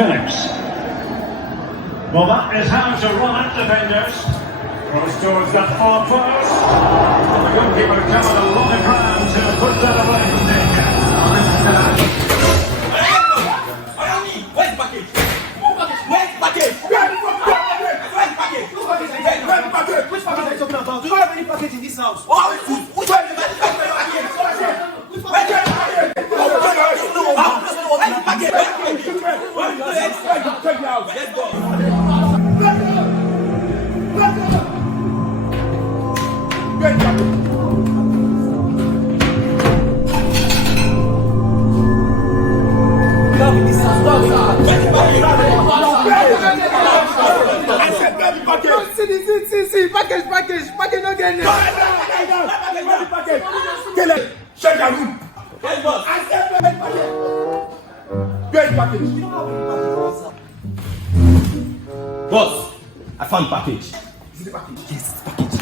Phillips. Well, that is how to run at defenders. Cross towards that far post. Well, the goalkeeper covered a lot of ground to put that away from danger. Where's package? Where's package? Where's package? Which package are you talking about? Do you have any package in this house? Which package? Let's go. Package, not getting it. Check your room. Yes, boss. Where's package? Boss, I found package. Is it the package? Yes, package.